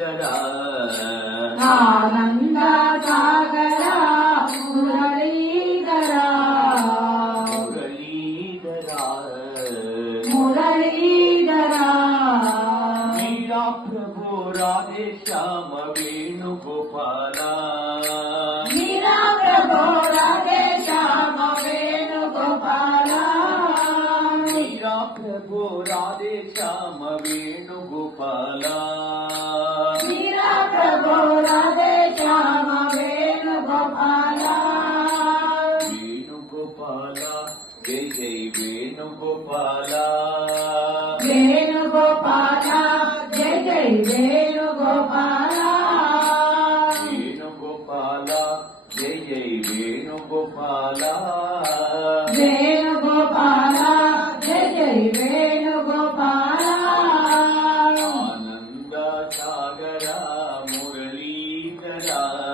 मुरलीधरा आनंद सागरा मुरलीधरा मुरलीधरा मुरलीधरा मीरा प्रभु राधे श्याम वेणुगोपाला मीरा प्रभु राधे श्याम वेणुगोपाला मीरा प्रभु राधे श्याम वेणुगोपाला मीरा प्रभु राधे श्याम वेणुगोपाला वेणुगोपाला जय जय वेणुगोपाला वेणुगोपाला जय जय वेणुगोपाला वेणुगोपाला जय जय वेणुगोपाला वेणुगोपाला जय जय वेणुगोपाला आनंद सागरा मुरलीधरा